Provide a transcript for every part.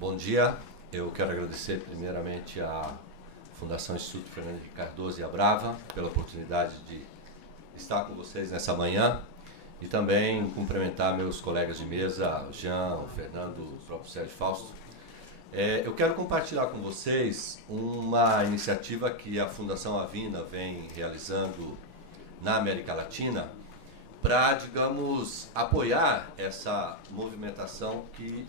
Bom dia, eu quero agradecer primeiramente à Fundação Instituto Fernando Henrique Cardoso e à Brava pela oportunidade de estar com vocês nessa manhã e também cumprimentar meus colegas de mesa, o Jean, o Fernando, o próprio Sérgio Fausto. Eu quero compartilhar com vocês uma iniciativa que a Fundação Avina vem realizando na América Latina para, digamos, apoiar essa movimentação que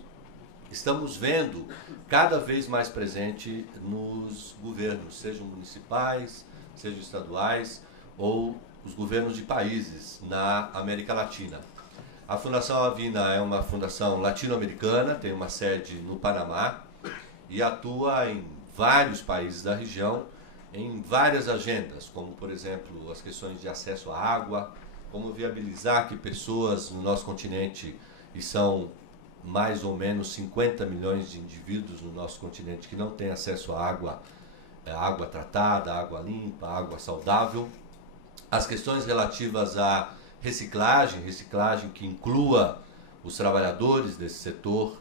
estamos vendo cada vez mais presente nos governos, sejam municipais, sejam estaduais ou os governos de países na América Latina. A Fundação Avina é uma fundação latino-americana, tem uma sede no Panamá e atua em vários países da região, em várias agendas, como, por exemplo, as questões de acesso à água, como viabilizar que pessoas no nosso continente, e são mais ou menos 50 milhões de indivíduos no nosso continente que não têm acesso à água tratada, água limpa, água saudável. As questões relativas à reciclagem que inclua os trabalhadores desse setor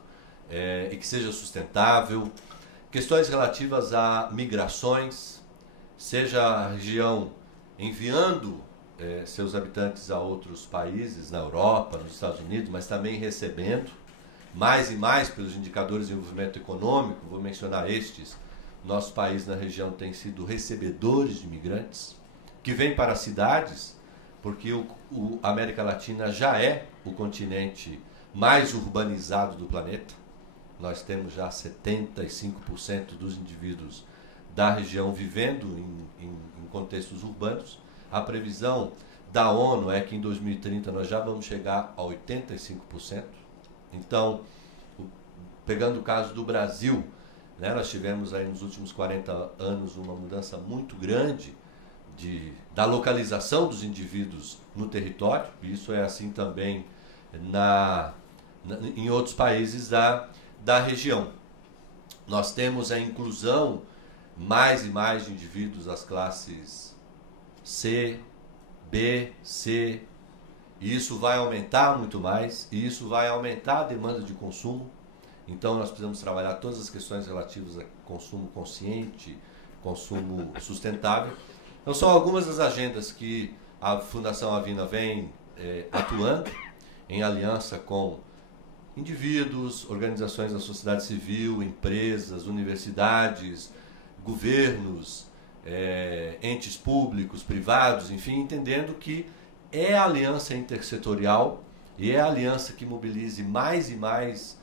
e que seja sustentável. Questões relativas a migrações, seja a região enviando seus habitantes a outros países, na Europa, nos Estados Unidos, mas também recebendo mais e mais pelos indicadores de desenvolvimento econômico. Vou mencionar estes. Nosso país na região tem sido recebedores de imigrantes que vêm para as cidades, porque a América Latina já é o continente mais urbanizado do planeta. Nós temos já 75% dos indivíduos da região vivendo em contextos urbanos. A previsão da ONU é que em 2030 nós já vamos chegar a 85%. Então, pegando o caso do Brasil, né, nós tivemos aí nos últimos 40 anos uma mudança muito grande da localização dos indivíduos no território, e isso é assim também em outros países da região. Nós temos a inclusão mais e mais de indivíduos das classes C, B, C, e isso vai aumentar muito mais, e isso vai aumentar a demanda de consumo. Então nós precisamos trabalhar todas as questões relativas a consumo consciente, consumo sustentável. Então são algumas das agendas que a Fundação Avina vem atuando em aliança com indivíduos, organizações da sociedade civil, empresas, universidades, governos, entes públicos, privados, enfim, entendendo que é a aliança intersetorial e é a aliança que mobilize mais e mais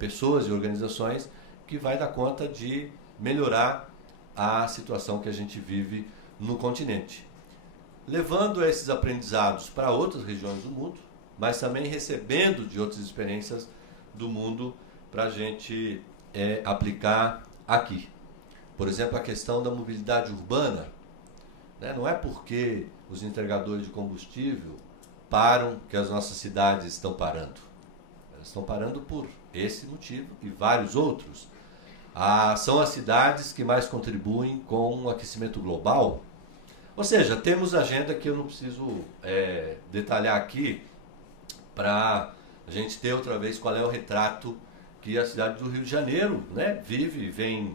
pessoas e organizações que vai dar conta de melhorar a situação que a gente vive no continente. Levando esses aprendizados para outras regiões do mundo, mas também recebendo de outras experiências do mundo para a gente aplicar aqui. Por exemplo, a questão da mobilidade urbana, né? Não é porque os entregadores de combustível param que as nossas cidades estão parando. Elas estão parando por esse motivo e vários outros. São as cidades que mais contribuem com o aquecimento global. Ou seja, temos agenda que eu não preciso detalhar aqui para a gente ter outra vez qual é o retrato que a cidade do Rio de Janeiro, né, vive e vem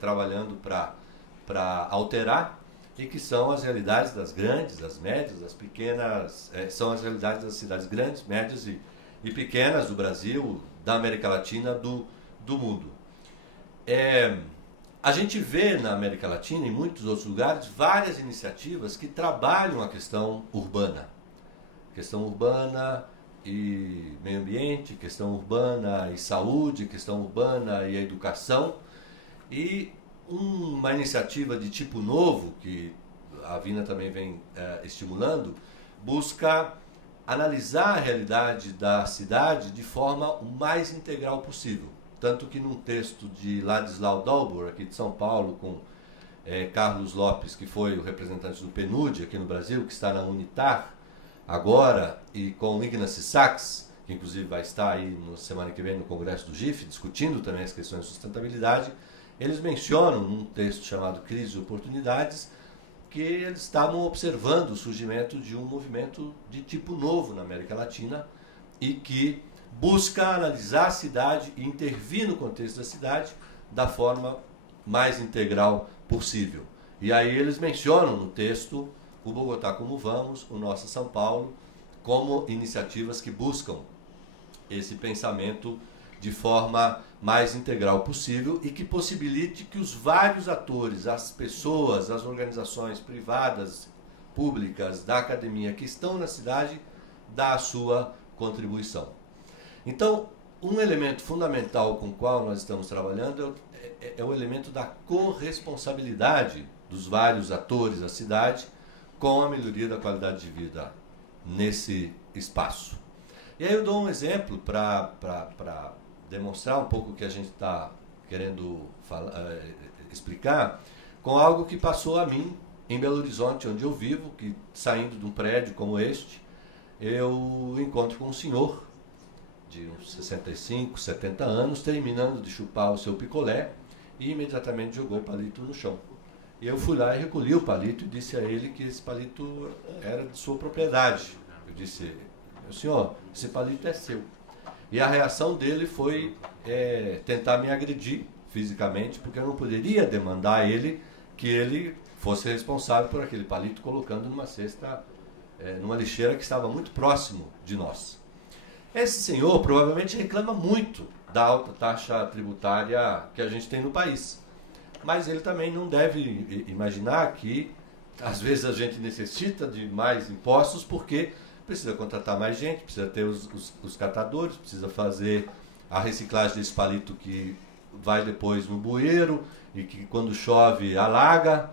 trabalhando para alterar, e que são as realidades das grandes, das médias, das pequenas, são as realidades das cidades grandes, médias e pequenas do Brasil, da América Latina, do mundo. A gente vê na América Latina, em muitos outros lugares, várias iniciativas que trabalham a questão urbana. Questão urbana e meio ambiente, questão urbana e saúde, questão urbana e educação. E uma iniciativa de tipo novo, que a Avina também vem estimulando, busca analisar a realidade da cidade de forma o mais integral possível. Tanto que num texto de Ladislau Dalbor, aqui de São Paulo, com Carlos Lopes, que foi o representante do PNUD aqui no Brasil, que está na Unitar agora, e com Ignacy Sachs, que inclusive vai estar aí na semana que vem no Congresso do GIF, discutindo também as questões de sustentabilidade, eles mencionam num texto chamado Crise e Oportunidades que eles estavam observando o surgimento de um movimento de tipo novo na América Latina e que busca analisar a cidade e intervir no contexto da cidade da forma mais integral possível. E aí eles mencionam no texto o Bogotá Como Vamos, o Nossa São Paulo, como iniciativas que buscam esse pensamento de forma mais integral possível e que possibilite que os vários atores, as pessoas, as organizações privadas, públicas, da academia que estão na cidade, dá a sua contribuição. Então, um elemento fundamental com o qual nós estamos trabalhando é o elemento da corresponsabilidade dos vários atores da cidade com a melhoria da qualidade de vida nesse espaço. E aí eu dou um exemplo para demonstrar um pouco o que a gente está querendo explicar, com algo que passou a mim em Belo Horizonte, onde eu vivo, que saindo de um prédio como este, eu encontro com um senhor de uns 65, 70 anos, terminando de chupar o seu picolé, e imediatamente jogou o palito no chão. E eu fui lá e recolhi o palito e disse a ele que esse palito era de sua propriedade. Eu disse, senhor, esse palito é seu. E a reação dele foi tentar me agredir fisicamente, porque eu não poderia demandar a ele que ele fosse responsável por aquele palito, colocando numa cesta, numa lixeira que estava muito próximo de nós. Esse senhor provavelmente reclama muito da alta taxa tributária que a gente tem no país. Mas ele também não deve imaginar que, às vezes, a gente necessita de mais impostos porque precisa contratar mais gente, precisa ter os catadores, precisa fazer a reciclagem desse palito que vai depois no bueiro e que, quando chove, alaga.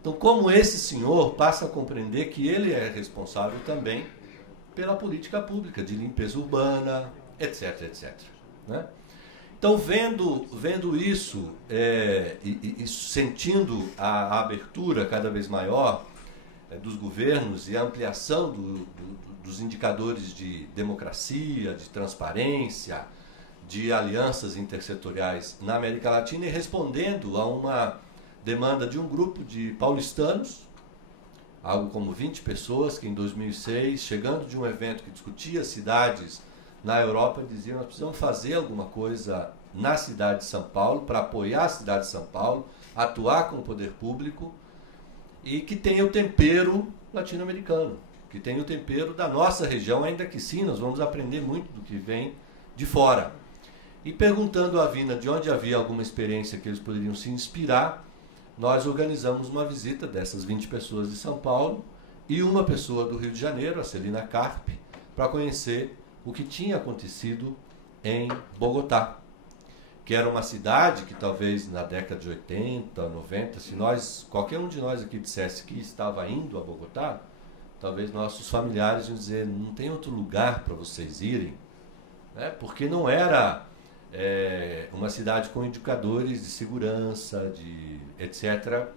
Então, como esse senhor passa a compreender que ele é responsável também pela política pública de limpeza urbana, etc, etc. Né? Então, vendo isso e sentindo a abertura cada vez maior dos governos e a ampliação dos indicadores de democracia, de transparência, de alianças intersetoriais na América Latina e respondendo a uma demanda de um grupo de paulistanos, algo como 20 pessoas que em 2006, chegando de um evento que discutia cidades na Europa, diziam: nós precisamos fazer alguma coisa na cidade de São Paulo para apoiar a cidade de São Paulo, atuar com o poder público e que tenha o tempero latino-americano, que tenha o tempero da nossa região, ainda que sim, nós vamos aprender muito do que vem de fora. E perguntando à Vina de onde havia alguma experiência que eles poderiam se inspirar, nós organizamos uma visita dessas 20 pessoas de São Paulo e uma pessoa do Rio de Janeiro, a Celina Carpe, para conhecer o que tinha acontecido em Bogotá, que era uma cidade que talvez na década de 80, 90, se qualquer um de nós aqui dissesse que estava indo a Bogotá, talvez nossos familiares iam dizer: não tem outro lugar para vocês irem, né? Porque não era uma cidade com indicadores de segurança, de etc.,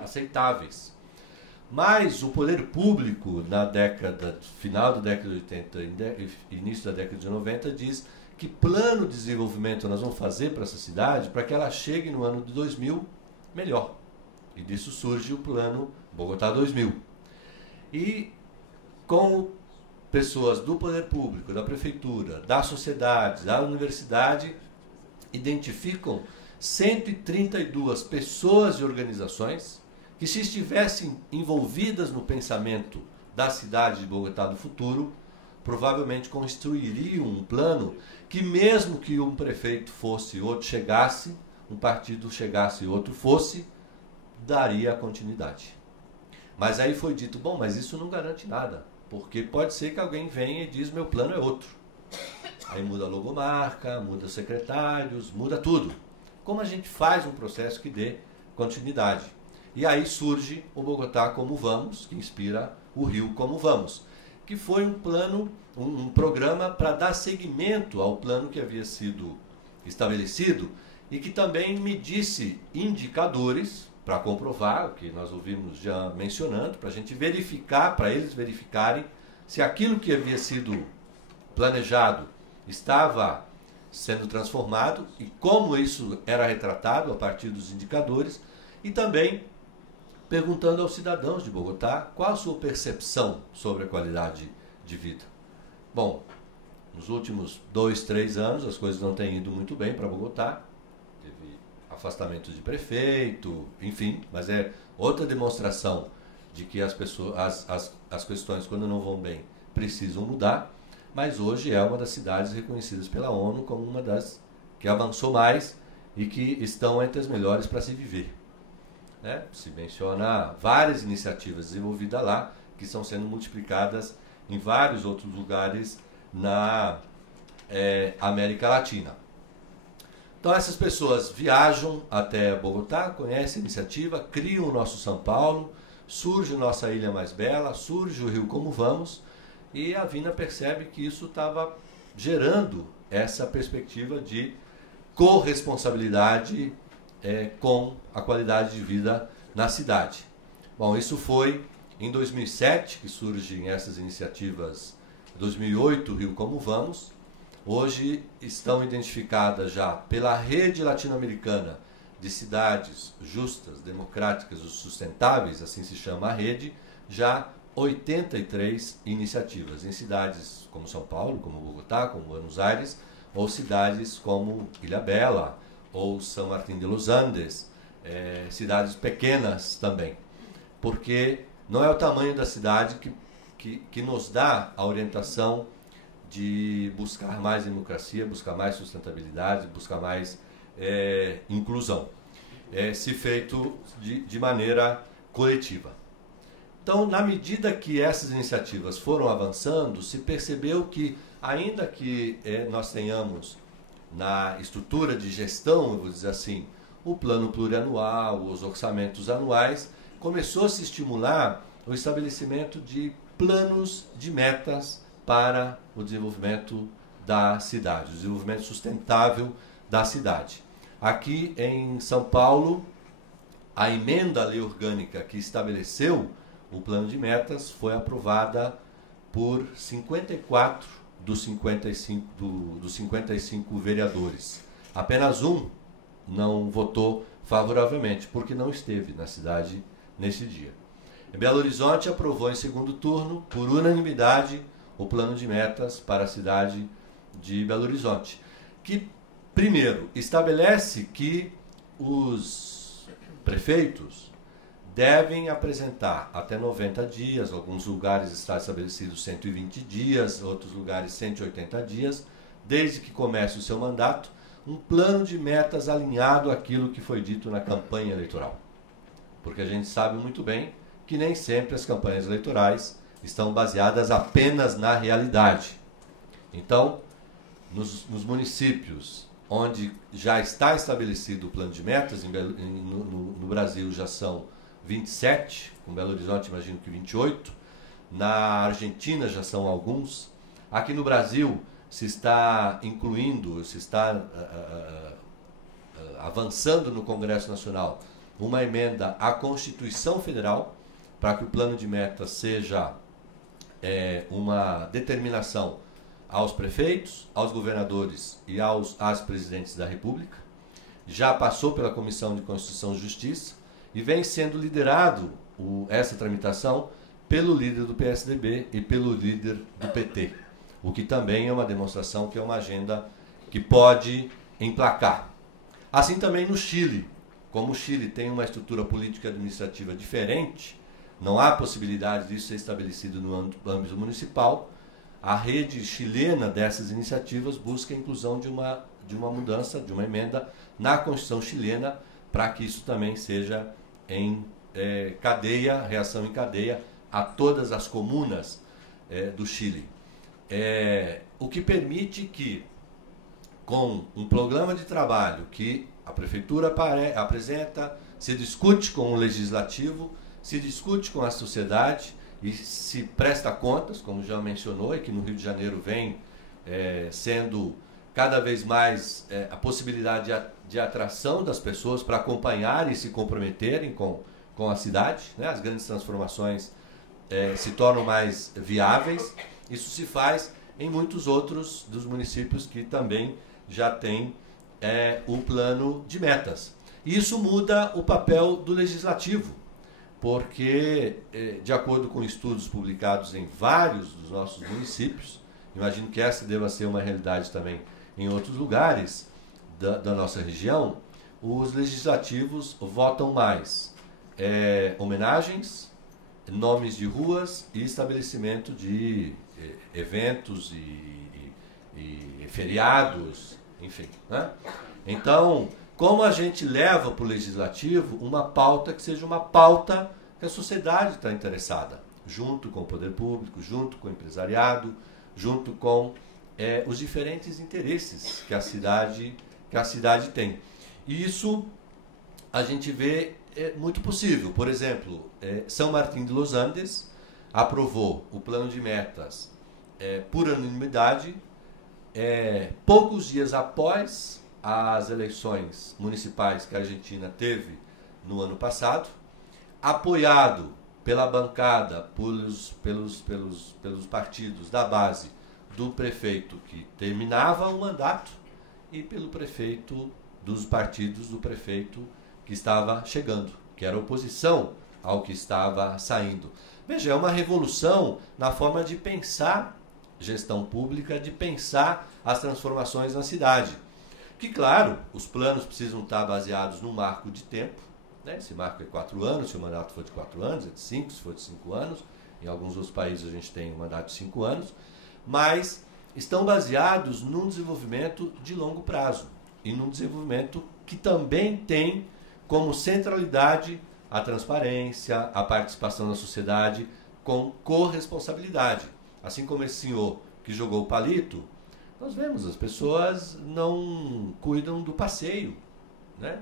aceitáveis. Mas o poder público, final da década de 80 e início da década de 90, diz que plano de desenvolvimento nós vamos fazer para essa cidade para que ela chegue no ano de 2000 melhor. E disso surge o plano Bogotá 2000. E com pessoas do poder público, da prefeitura, da sociedade, da universidade, identificam 132 pessoas e organizações que, se estivessem envolvidas no pensamento da cidade de Bogotá do futuro, provavelmente construiriam um plano que, mesmo que um prefeito fosse e outro chegasse, um partido chegasse e outro fosse, daria continuidade. Mas aí foi dito: bom, mas isso não garante nada, porque pode ser que alguém venha e diz: meu plano é outro. Aí muda a logomarca, muda secretários, muda tudo. Como a gente faz um processo que dê continuidade? E aí surge o Bogotá Como Vamos, que inspira o Rio Como Vamos, que foi um plano, um programa para dar seguimento ao plano que havia sido estabelecido e que também medisse indicadores para comprovar o que nós ouvimos já mencionando, para a gente verificar, para eles verificarem se aquilo que havia sido planejado estava sendo transformado e como isso era retratado a partir dos indicadores, e também perguntando aos cidadãos de Bogotá qual a sua percepção sobre a qualidade de vida. Bom, nos últimos 2, 3 anos as coisas não têm ido muito bem para Bogotá. Teve afastamento de prefeito, enfim, mas é outra demonstração de que as pessoas, as questões, quando não vão bem, precisam mudar. Mas hoje é uma das cidades reconhecidas pela ONU como uma das que avançou mais e que estão entre as melhores para se viver. Né? Se menciona várias iniciativas desenvolvidas lá, que estão sendo multiplicadas em vários outros lugares na América Latina. Então essas pessoas viajam até Bogotá, conhecem a iniciativa, criam o nosso São Paulo, surge nossa Ilha Mais Bela, surge o Rio Como Vamos, e a Vina percebe que isso estava gerando essa perspectiva de corresponsabilidade com a qualidade de vida na cidade. Bom, isso foi em 2007 que surgem essas iniciativas, 2008 Rio Como Vamos. Hoje estão identificadas já pela rede latino-americana de cidades justas, democráticas e sustentáveis, assim se chama a rede, já 83 iniciativas em cidades como São Paulo, como Bogotá, como Buenos Aires, ou cidades como Ilhabela ou São Martín de los Andes, cidades pequenas também, porque não é o tamanho da cidade que nos dá a orientação de buscar mais democracia, buscar mais sustentabilidade, buscar mais inclusão, se feito de maneira coletiva. Então, na medida que essas iniciativas foram avançando, se percebeu que, ainda que nós tenhamos na estrutura de gestão, eu vou dizer assim, o plano plurianual, os orçamentos anuais, começou a se estimular o estabelecimento de planos de metas para o desenvolvimento da cidade, o desenvolvimento sustentável da cidade. Aqui em São Paulo, a emenda à lei orgânica que estabeleceu o plano de metas foi aprovada por 54 dos 55 vereadores. Apenas um não votou favoravelmente, porque não esteve na cidade nesse dia. Em Belo Horizonte aprovou em segundo turno, por unanimidade, o plano de metas para a cidade de Belo Horizonte, que, primeiro, estabelece que os prefeitos devem apresentar até 90 dias, alguns lugares está estabelecido 120 dias, outros lugares 180 dias, desde que comece o seu mandato, um plano de metas alinhado àquilo que foi dito na campanha eleitoral. Porque a gente sabe muito bem que nem sempre as campanhas eleitorais estão baseadas apenas na realidade. Então, nos municípios onde já está estabelecido o plano de metas, no Brasil já são 27, com Belo Horizonte imagino que 28, na Argentina já são alguns, aqui no Brasil se está incluindo, se está avançando no Congresso Nacional uma emenda à Constituição Federal para que o plano de metas seja uma determinação aos prefeitos, aos governadores e às presidentes da República. Já passou pela Comissão de Constituição e Justiça e vem sendo liderado essa tramitação pelo líder do PSDB e pelo líder do PT, o que também é uma demonstração que é uma agenda que pode emplacar. Assim também no Chile, como o Chile tem uma estrutura política administrativa diferente, não há possibilidade disso ser estabelecido no âmbito municipal, a rede chilena dessas iniciativas busca a inclusão de uma mudança, de uma emenda na Constituição chilena, para que isso também seja em cadeia, reação em cadeia a todas as comunas do Chile. O que permite que, com um programa de trabalho que a Prefeitura apresenta, se discute com o Legislativo, se discute com a sociedade e se presta contas, como já mencionou, e que no Rio de Janeiro vem sendo cada vez mais a possibilidade de atração das pessoas para acompanharem e se comprometerem com a cidade, né? As grandes transformações se tornam mais viáveis. Isso se faz em muitos outros dos municípios que também já têm o plano de metas. Isso muda o papel do Legislativo, porque, de acordo com estudos publicados em vários dos nossos municípios, imagino que essa deva ser uma realidade também em outros lugares da nossa região, os legislativos votam mais homenagens, nomes de ruas e estabelecimento de eventos e feriados, enfim, né? Então, como a gente leva para o legislativo uma pauta que seja uma pauta que a sociedade está interessada, junto com o poder público, junto com o empresariado, junto com os diferentes interesses que a cidade tem. E isso a gente vê muito possível. Por exemplo, São Martín de los Andes aprovou o plano de metas por unanimidade, poucos dias após as eleições municipais que a Argentina teve no ano passado, apoiado pela bancada, pelos partidos da base do prefeito que terminava o mandato e pelo prefeito dos partidos do prefeito que estava chegando, que era oposição ao que estava saindo. Veja, é uma revolução na forma de pensar gestão pública, de pensar as transformações na cidade. Que, claro, os planos precisam estar baseados num marco de tempo, né? Esse marco é 4 anos, se o mandato for de 4 anos, é de 5, se for de 5 anos. Em alguns outros países a gente tem um mandato de 5 anos, mas estão baseados num desenvolvimento de longo prazo e num desenvolvimento que também tem como centralidade a transparência, a participação da sociedade com corresponsabilidade. Assim como esse senhor que jogou o palito, nós vemos, as pessoas não cuidam do passeio, né?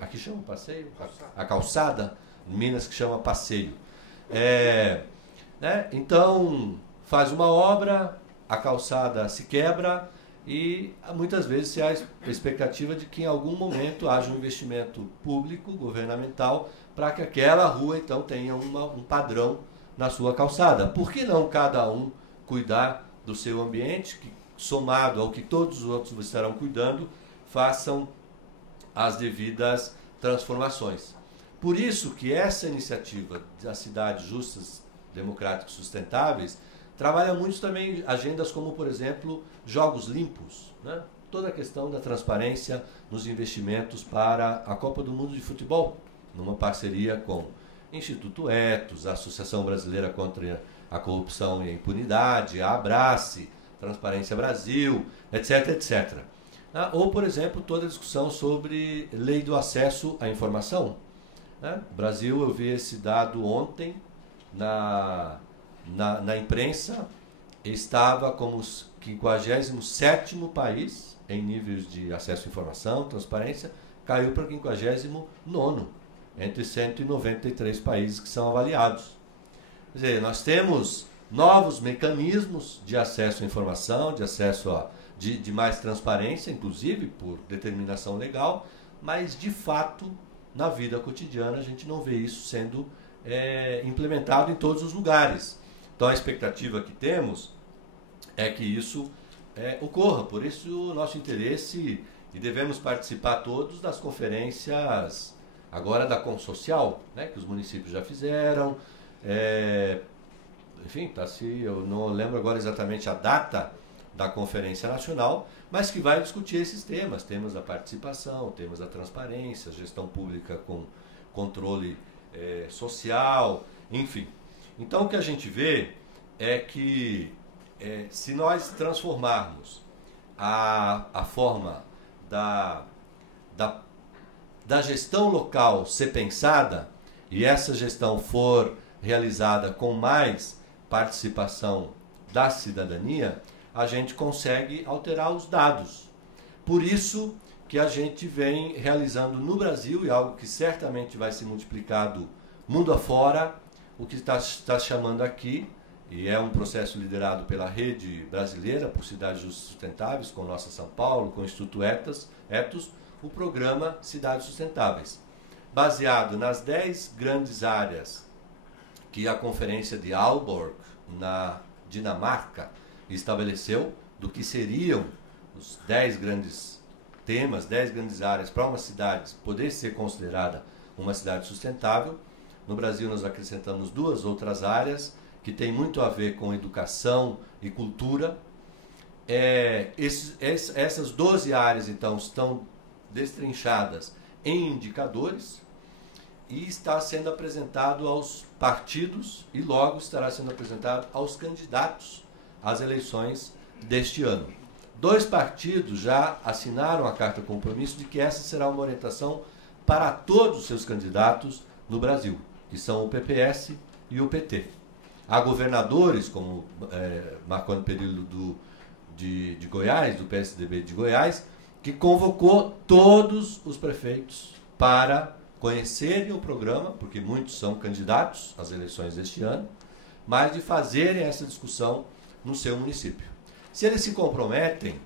Aqui chama passeio? A calçada, em Minas que chama passeio. Né? Então, faz uma obra, a calçada se quebra e muitas vezes se há a expectativa de que em algum momento haja um investimento público, governamental, para que aquela rua então tenha um padrão na sua calçada. Por que não cada um cuidar do seu ambiente, que, somado ao que todos os outros estarão cuidando, façam as devidas transformações? Por isso que essa iniciativa das cidades justas, democráticas e sustentáveis trabalha muito também agendas como, por exemplo, jogos limpos, né? Toda a questão da transparência nos investimentos para a Copa do Mundo de Futebol, numa parceria com Instituto Etos, a Associação Brasileira contra a Corrupção e a Impunidade, a Abrace, Transparência Brasil, etc, etc. Ou, por exemplo, toda a discussão sobre lei do acesso à informação. O Brasil, eu vi esse dado ontem na imprensa, estava como 57º país em níveis de acesso à informação, transparência, caiu para 59º, entre 193 países que são avaliados. Quer dizer, nós temos novos mecanismos de acesso à informação, de acesso de mais transparência, inclusive por determinação legal, mas de fato, na vida cotidiana, a gente não vê isso sendo implementado em todos os lugares. Então a expectativa que temos é que isso ocorra, por isso o nosso interesse, e devemos participar todos das conferências agora da Consocial, né, que os municípios já fizeram, enfim, eu não lembro agora exatamente a data da Conferência Nacional, mas que vai discutir esses temas da participação, temas da transparência, gestão pública com controle social, enfim. Então o que a gente vê é que se nós transformarmos a forma da gestão local ser pensada e essa gestão for realizada com mais participação da cidadania, a gente consegue alterar os dados. Por isso que a gente vem realizando no Brasil, e algo que certamente vai ser multiplicado mundo afora, o que está chamando aqui, e é um processo liderado pela Rede Brasileira por Cidades Justas e Sustentáveis, com Nossa São Paulo, com o Instituto Etos, o programa Cidades Sustentáveis, baseado nas 10 grandes áreas que a Conferência de Aalborg, na Dinamarca, estabeleceu, do que seriam os 10 grandes temas, 10 grandes áreas para uma cidade poder ser considerada uma cidade sustentável. No Brasil nós acrescentamos 2 outras áreas que têm muito a ver com educação e cultura. essas 12 áreas, então, estão destrinchadas em indicadores e está sendo apresentado aos partidos e logo estará sendo apresentado aos candidatos às eleições deste ano. 2 partidos já assinaram a carta compromisso de que essa será uma orientação para todos os seus candidatos no Brasil, que são o PPS e o PT. Há governadores, como Marconi Perillo de Goiás, do PSDB de Goiás, que convocou todos os prefeitos para conhecerem o programa, porque muitos são candidatos às eleições deste ano, mas de fazerem essa discussão no seu município. Se eles se comprometem,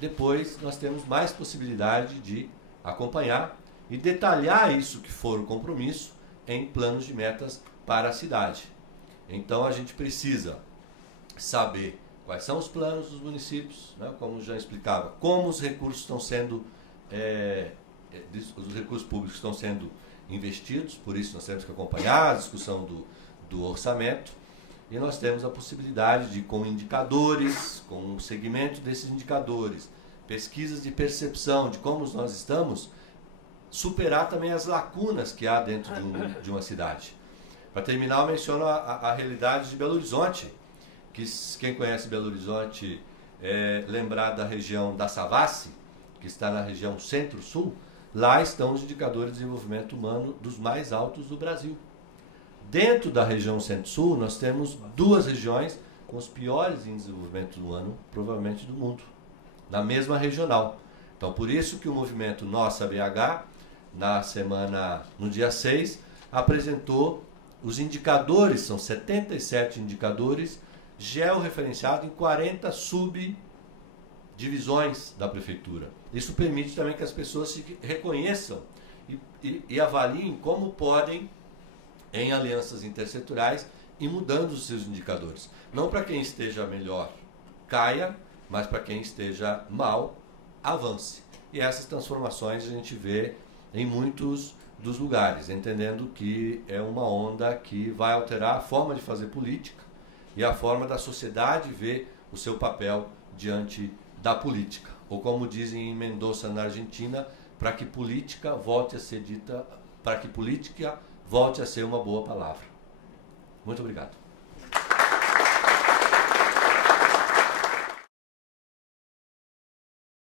depois nós temos mais possibilidade de acompanhar e detalhar isso que for o compromisso em planos de metas para a cidade. Então a gente precisa saber quais são os planos dos municípios, né, como já explicava, como os recursos estão sendo, os recursos públicos estão sendo investidos, por isso nós temos que acompanhar a discussão do orçamento, e nós temos a possibilidade de, com indicadores, com o segmento desses indicadores, pesquisas de percepção de como nós estamos, superar também as lacunas que há dentro de uma cidade. Para terminar, eu menciono a realidade de Belo Horizonte, que quem conhece Belo Horizonte lembrar da região da Savassi, que está na região centro-sul, lá estão os indicadores de desenvolvimento humano dos mais altos do Brasil. Dentro da região centro-sul, nós temos 2 regiões com os piores índices de desenvolvimento humano, provavelmente do mundo, na mesma regional. Então, por isso que o movimento Nossa BH, no dia 6, apresentou os indicadores, são 77 indicadores, georreferenciados em 40 subdivisões da prefeitura. Isso permite também que as pessoas se reconheçam e avaliem como podem, em alianças intersetoriais, ir mudando os seus indicadores. Não para quem esteja melhor caia, mas para quem esteja mal avance. E essas transformações a gente vê em muitos dos lugares, entendendo que é uma onda que vai alterar a forma de fazer política e a forma da sociedade ver o seu papel diante da política. Ou como dizem em Mendoza, na Argentina, para que política volte a ser dita, para que política volte a ser uma boa palavra. Muito obrigado.